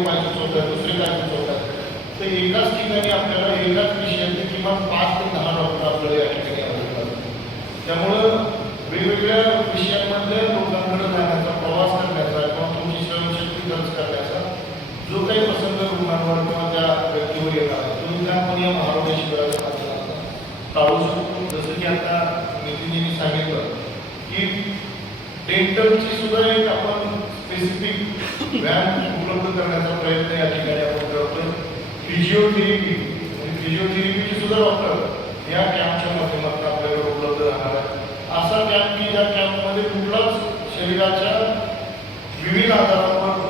उपाय सुचवतात, दुसरे काय सुचवतात. तर एकाच ठिकाणी आपल्याला एकाच विषयाचे किमान 5 ते 10 डॉक्टर आपल्याला या ठिकाणी आवडतात. त्यामुळं वेगवेगळ्या विषयांमधल्या लोकांकडे जाण्याचा, प्रवास करण्याचा किंवा तुमची सहनशक्ती खर्च करण्याचा जो काही प्रसंग रुग्णांवर किंवा त्या व्यक्तीवर येणार आहे तो आपण या महारोगी शिबिराच्या माध्यमातून टाळू शकतो. जसं की आता नितीनजींनी सांगितलं की डेंटलची सुद्धा एक आपण स्पेसिफिक व्यायाम उपलब्ध करण्याचा प्रयत्न या ठिकाणी आपण करतो. फिजिओथेरपी आणि फिजिओथेरपीची सुद्धा डॉक्टर या कॅम्पच्या माध्यमातून आपल्याकडे उपलब्ध राहणार आहे. असा कॅम्प की ज्या कॅम्पमध्ये कुठलाच शरीराच्या विविध आजारांवर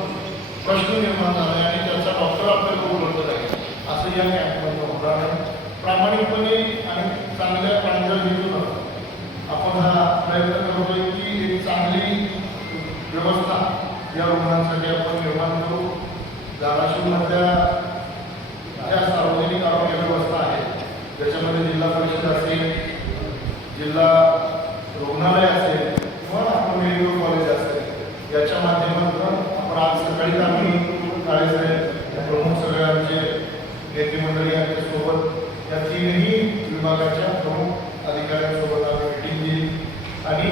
प्रश्न निर्माण झाला आणि त्याचा डॉक्टर आपल्याला उपलब्ध आहे असं या कॅम्पमध्ये होणार आहे. प्रामाणिकपणे आणि चांगल्या प्रांजळ हेतून आपण हा प्रयत्न करतोय की एक चांगली व्यवस्था या रुग्णांसाठी आपण निर्माण करू. धाराशिवमधल्या ज्या सार्वजनिक आरोग्य व्यवस्था आहे त्याच्यामध्ये जिल्हा परिषद असेल, जिल्हा रुग्णालय असेल किंवा आपण मेडिकल कॉलेज असेल याच्या माध्यमातून आपण आज सकाळी आम्ही काळेसाहेब प्रमुख सगळे आमचे नेते मंडळी यांच्यासोबत या तीनही विभागाच्या प्रमुख अधिकाऱ्यांसोबत आम्ही मिटिंग दिली आणि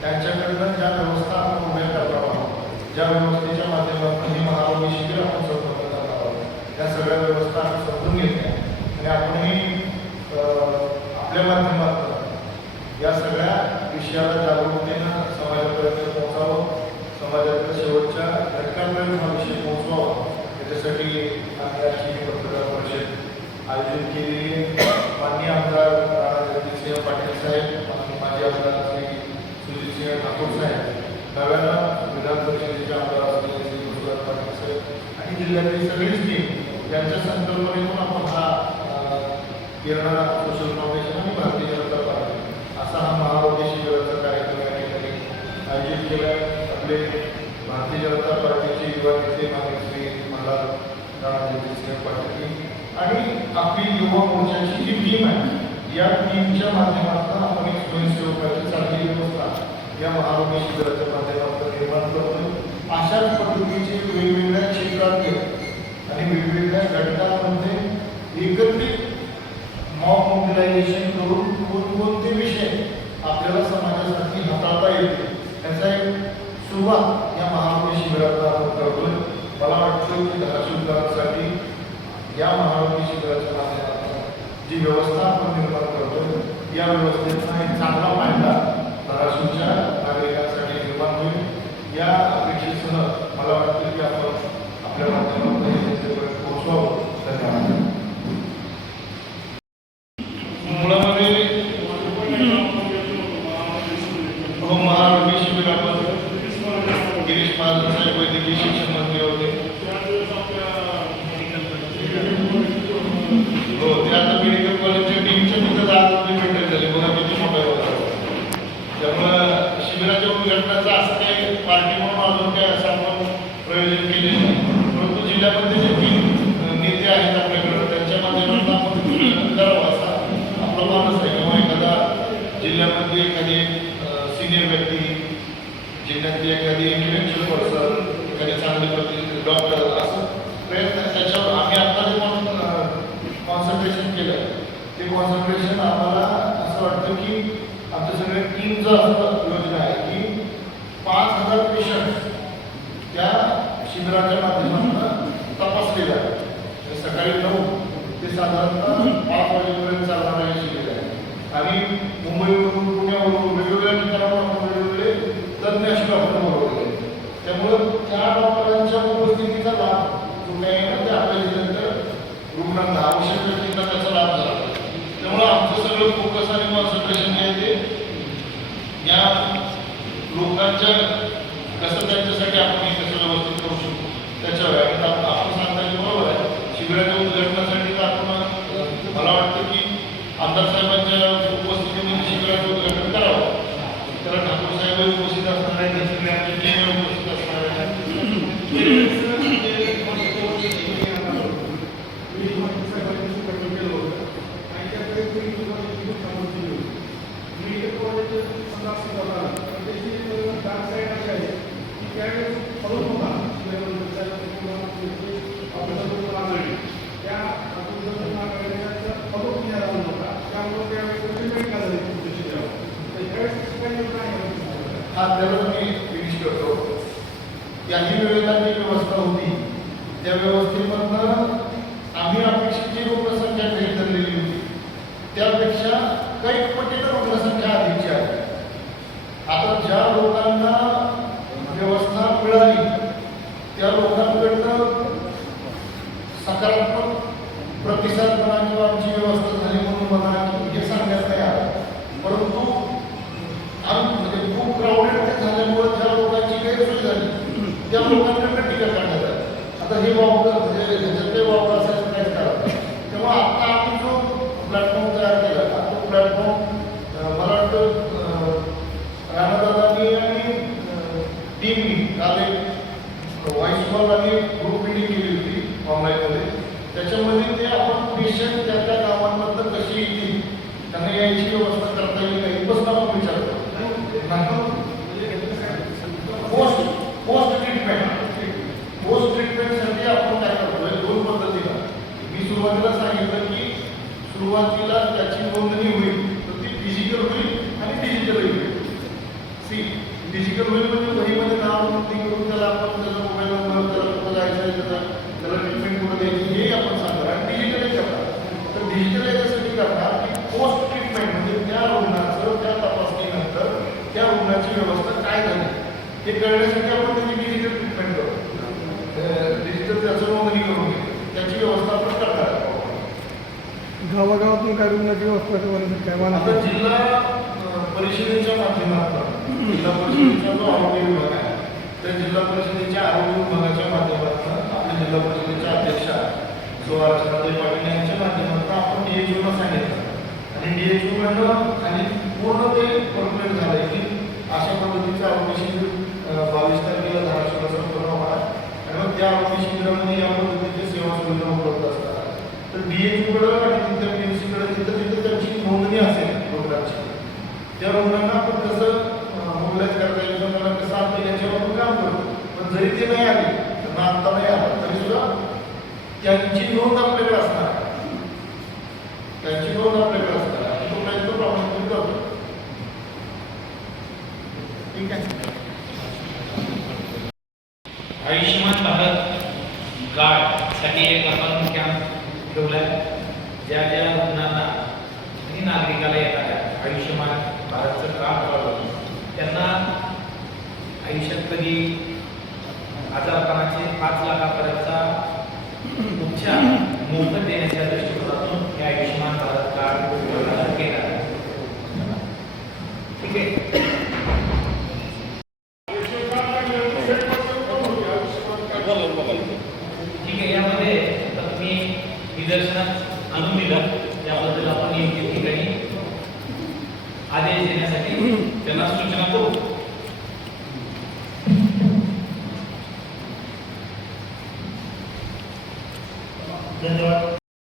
त्यांच्याकडनं ज्या व्यवस्था आपण उभ्या करणार आहोत, ज्या व्यवस्थेच्या माध्यमातून ही महारोगी शिबिर आपण संपन्न करणार आहोत त्या सगळ्या व्यवस्था आम्ही समजून घेतल्या आणि आपणही आपल्या माध्यमातून या सगळ्या विषयाला जागरूकतेनं समाजापर्यंत पोहोचावं, समाजातल्या शेवटच्या घटकांपर्यंत हा विषय पोहोचवावा याच्यासाठी आम्ही आजची पत्रकार परिषद आयोजित केलेली आहे. माननीय आमदार रणजितसिंह पाटील साहेब आणि माजी आमदार श्री सुजितसिंह ठाकूर साहेब, नव्यानं विधान परिषदेचे आमदार असलेले श्री विश्वनाथ पाटील साहेब आणि जिल्ह्यातली सगळीच टीम यांच्या संकल्पनेतून आपण हा येणारा सोशल फाउंडेशन आणि भारतीय जनता पार्टी असा हा महारोगी शिबिराचा कार्यक्रम या ठिकाणी आयोजित केला. आपले भारतीय जनता पार्टीचे युवा नेते माननीय श्री मल्हार रणजितसिंह पाटील आणि आपली युवा मोर्चाची जी टीम आहे या टीमच्या माध्यमातून आपण एक स्वयंसेवकाची चांगली व्यवस्था या महारोगी शिबिराच्या माध्यमातून निर्माण करतो. अशाच पद्धतीचे वेगवेगळ्या क्षेत्रातले आणि वेगवेगळ्या घटकांमध्ये एकत्रित मॉब मोबिलायझेशन करून कोणकोणते विषय आपल्याला समाजासाठी हाताळता येतील याचा एक सुरुवात या महारोगी शिबिराचा आपण करतोय. मला वाटतं की धाराशिवकरांसाठी या महारोगी शिबिराच्या माध्यमातून जी व्यवस्था आपण निर्माण करतोय या व्यवस्थेचा एक चांगला फायदा धाराशिवच्या नागरिकांसाठी निर्माण होईल या अपेक्षेसह मला वाटतं की आपण आपल्या माध्यमातून पोहोचवावं. धन्यवाद. महारोगी शिबिरामध्ये गिरीश महाजन साहेब वैद्यकीय शिक्षण मंत्री होते. हो, ते आता मेडिकल कॉलेजच्या टीमच्या तिथं आज बैठक झाली. बघा किती मोठा होता. त्यामुळं शिबिराच्या उद्घाटनाचं असं काही पार्टी म्हणून अजून काय असं आपण प्रयोजन केलेलं नाही, परंतु जिल्ह्यामध्ये जे 3 नेते आहेत आपल्याकडं त्यांच्या माध्यमातून आपण करावं असा आपला मानस आहे. किंवा एखादा जिल्ह्यामध्ये एखादी सिनियर व्यक्ती, जिल्ह्यातली एखादी इंटेलेक्च्युअल पर्सन, एखादी चांगली प्रतिनिधी डॉक्टर असं प्रयत्न त्याच्यावर आम्ही आता जे कॉन्सन्ट्रेशन केलं ते कॉन्सन्ट्रेशन आम्हाला असं वाटतं की आमच्या सगळ्या टीमचं असं योजना आहे की 5000 पेशंट त्या शिबिराच्या माध्यमातून तपासलेले आहेत. सकाळी 9 ते साधारणतः 5 वाजेपर्यंत चालणारं हे शिबिर आहे आणि मुंबईवरून पुण्यावरून वेगवेगळ्या ठिकाणावर वेगवेगळे तज्ञ अशी डॉक्टर बोलवले. त्यामुळं त्या डॉक्टरांच्या उपस्थितीचा लाभ जो काही आहे ते आपल्या जिल्ह्यात रुग्णांना आवश्यक व्यक्तींना त्याचा लाभ झाला. त्यामुळं आमचं सगळं फोकस आणि कॉन्सन्ट्रेशन जे आहे ते या लोकांच्या कसं त्यांच्यासाठी आपण हे कसं व्यवस्थित करू शकतो त्याच्यावर आहे. आपण सांगता की बरोबर आहे, शिबिराच्या उद्घाटनासाठी तर आपण मला वाटतं की आमदार साहेबांच्या उपस्थितीमध्ये शिबिराचं उद्घाटन करावं. त्याला ठाकूर साहेब उपस्थित असणार आहे, आमच्या टीम उपस्थित असणार आहे. त्यावेळेस वेळेला जी व्यवस्था होती त्या व्यवस्थेमधनं आम्ही अपेक्षित जी रुग्णसंख्या गृहीत धरलेली होती त्यापेक्षा काही पटीनं रुग्णसंख्या अधिकची आहे. आता ज्या लोकांना व्यवस्था मिळाली त्या लोकांकडनं सकारात्मक प्रतिसाद म्हणा किंवा आमची व्यवस्था झाली म्हणून म्हणा की हे सांगण्यात नाही आलं, परंतु म्हणजे खूप क्राऊडेड झाल्यामुळे ज्या लोकांची गैरसोय झाली त्या लोकांकडनं टीका करण्यात आली. आता हे वावलं म्हणजे ह्याच्यात ते वावलं असायचं काहीच करा. तेव्हा आता आम्ही जो प्लॅटफॉर्म तयार केला तो प्लॅटफॉर्म मला वाटतं राणादादांनी आणि टीमनी काल एक व्हॉइस कॉल आणि ग्रुप मिटिंग केली होती ऑनलाईनमध्ये. त्याच्यामध्ये ते आपण पेशंट त्या त्या गावांमधनं कशी येतील त्यांना यायची व्यवस्था करता येईल का इथपासून आपण विचारतो. पोस्ट ट्रीटमेंटसाठी आपण काय करतोय दोन पद्धतीला. मी सुरुवातीला सांगितलं की सुरुवातीला त्याची नोंदणी होईल तर ती फिजिकल होईल आणि डिजिटल होईल. फिजिकल होईल म्हणजे वहीमध्ये नाव नोंदणी करून त्याला आपण त्याचा मोबाईल नंबर त्याला कुठं जायचं आहे त्याला ट्रीटमेंट कुठं द्यायची हे आपण सांगणार. आणि डिजिटली करणार तर डिजिटल याच्यासाठी करणार की पोस्ट ट्रीटमेंट म्हणजे त्या रुग्णाचं त्या तपासणीनंतर त्या रुग्णाची व्यवस्था काय झाली हे कळण्यासाठी आपण त्याची डिजिटल ट्रीटमेंट करू. डिजिटल त्याचं नोंदणी करून त्याची व्यवस्था आपण करणार आहे. गावागावातून काय रुग्णाची व्यवस्था ठेवण्यासाठी आता जिल्हा परिषदेच्या माध्यमातून जिल्हा परिषदेचा जो आरोग्य विभाग आहे त्या जिल्हा परिषदेच्या आरोग्य विभागाच्या माध्यमातून आपल्या जिल्हा परिषदेच्या अध्यक्षा सुहासनाताई पाटील यांच्या माध्यमातून आपण DHO ला सांगितलं आणि DHO कडनं आणि पूर्ण ते कॉन्फिडंट झालंय की अशा पद्धतीचं आरोग्य शिबिर 22 तारखेला धाराशिवला संपन्न होणार आणि मग त्या आरोग्य शिबिरामध्ये या पद्धतीची सेवा सुविधा उपलब्ध असतात. तर DHO कडं आणि तिथं PMC कडे तिथं त्यांची नोंदणी असेल रुग्णांची त्या रुग्णांना आपण कसं मोबिलाईज करता येईल त्यांना कसं आणता याच्यावर आपण काम करतो. पण जरी ते नाही आले त्यांना आणता नाही आलं तरी सुद्धा त्यांची नोंद आपल्याकडे असणार त्यांची नोंद आपल्याकडे असणार आणि तो प्रयत्न प्रामुख्याने करतो. ठीक आहे. आयुष्यमान भारत कार्डसाठी एक आपण कॅम्प ठेवलाय. ज्या ज्या रुग्णांना आणि नागरिकाला येणाऱ्या आयुष्यमान भारतचं कार्ड काढलं त्यांना आयुष्यात कधी आजारपणाचे 5 लाखापर्यंतचा उपचार मोफत देण्याच्या दृष्टिकोनातून हे आयुष्यमान भारत कार्ड केलं आहे. ठीक आहे. ठीक आहे. यामध्ये तुम्ही निदर्शनात आणून दिलं याबद्दल आपण योग्य ठिकाणी आदेश देण्यासाठी त्यांना सूचना करू.